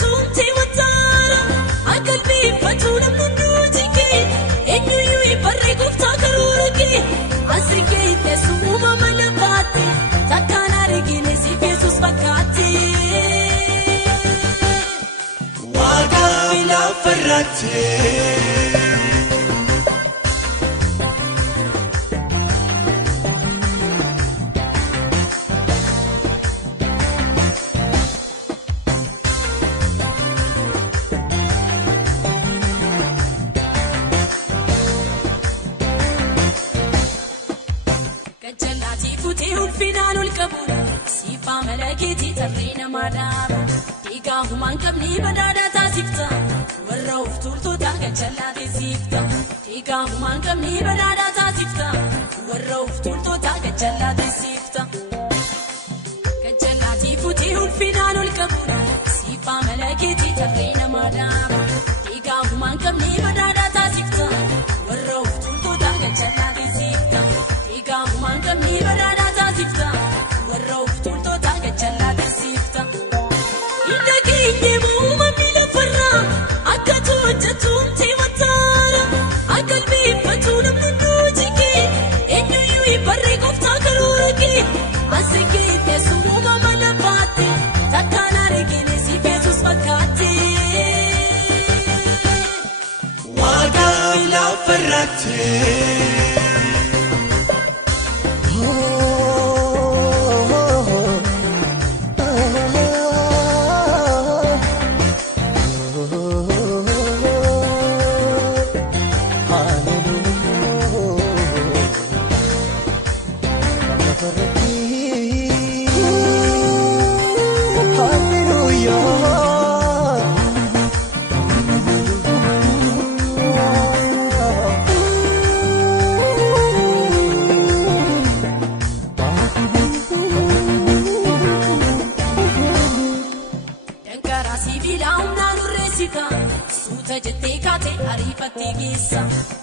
tumte watara akalbi fatuna munujike enyuyi barre gufta karurake asike tesuma malabati takana regine si Jesus bakati waga bila farate ملكتي ترينا مدام ديقاه ما نكبني بدادا تاسفتا والروف تولتو تاقا جلاتي سيفتا ديقاه ما نكبني بدادا تاسفتا والروف تولتو تاقا جلاتي سيفتا كجلاتي فتيه الفنان الكبور سيفا ملكتي ترينا مدام ديقاه ما نكبني بدادا تاسفتا والروف تولتو تاقا جلاتي سيفتا ديقاه ما نكبني بدادا تاسفتا والروف تولتو جلاد سيفتا إنك يمو مميل فرا أكتو جتون تي وطارا أقلبي فتون من نوجكي إنو يوي بري قفتا كروركي أسكي تسمو مملباتي تكانا رجيني سيفيتوس فكاتي واقع بلا فراتي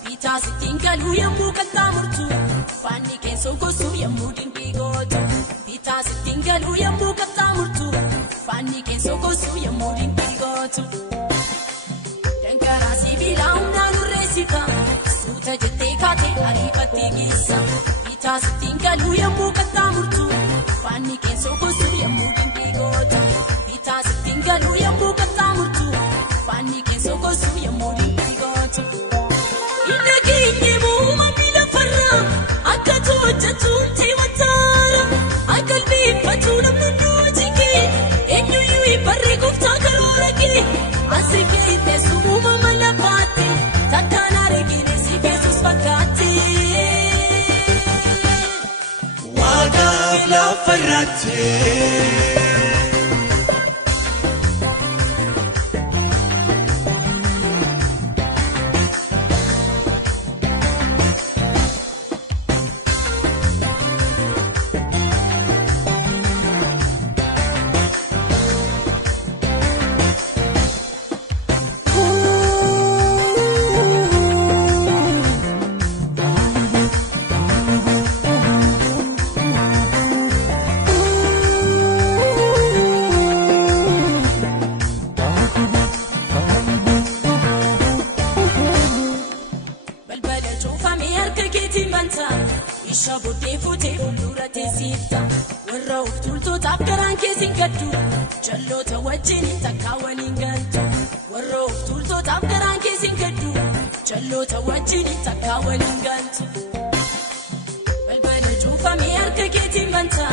Bita sitingalu yamu katamurtu fani kenso kosu yamu dindigotu Bita sitingalu yamu katamurtu fani kenso kosu yamu dindigotu Dankara sibila umna nuresika suta jette kate arifate gisa Bita sitingalu yamu katamurtu fani kenso kosu yamu dindigotu Bita sitingalu yamu katamurtu fani kenso kosu yamu dindigotu فراتي Ishabute fute ulurate sifta warra uftulto tapkaran kesin kaddu jallota wajjini takawalin galtu warra uftulto tapkaran kesin kaddu jallota wajjini takawalin galtu balbala jufa mi harka keetiin banta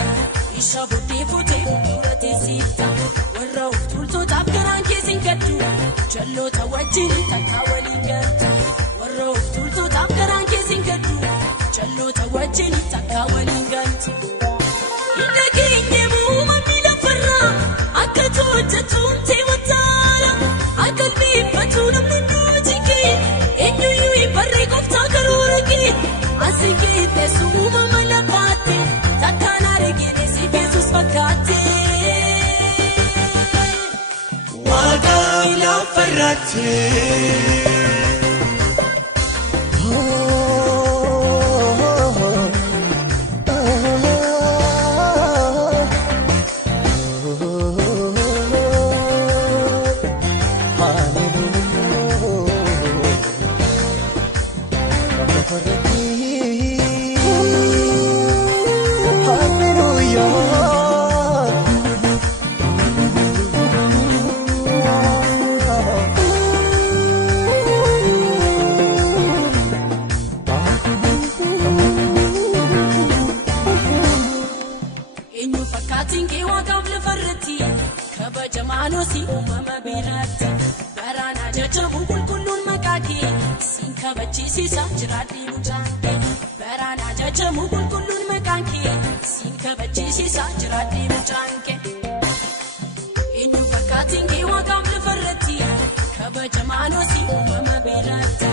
ishabute fute ulurate sifta warra uftulto tapkaran kesin kaddu jallota wajjini takawalin galtu warra uftulto tapkaran kesin kaddu Jallota wajjini takawalin galtu Inaki nyemu mamila farra Akatu jatun te watara Akalbi fatuna munujike Enyu yui barre gofta karurake Asike tesuma malabate Takana regine si Jesus fakate Waga ila farate kabachiisisa jiraadhii mucaankee baraan ajajamu qulqulluun maqaankee siin kabachiisisa jiraadhii mucaankee eenyu fakkaatiin kee waaqaaf lafarratti kabajamaanosi uumama beelatti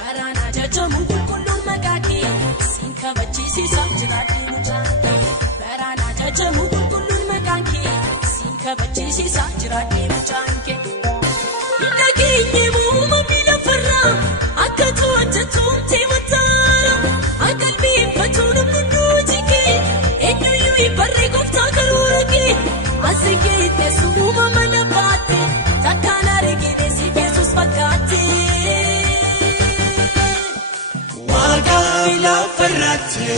baraan ajajamu qulqulluun maqaankee siin kabachiisisa jiraadhii mucaankee baraan ajajamu qulqulluun maqaankee siin kabachiisisa jiraadhii mucaankee Nageenye muumamni lafarraa akka to'atamuun teemataara akalbii fatuun nuti kee eenyuyyuu barree gooftaa karoora kee asirgee teessu uumama lafaatti takkaan argine si Yesuus fakkaate. Waaqni lafarratti.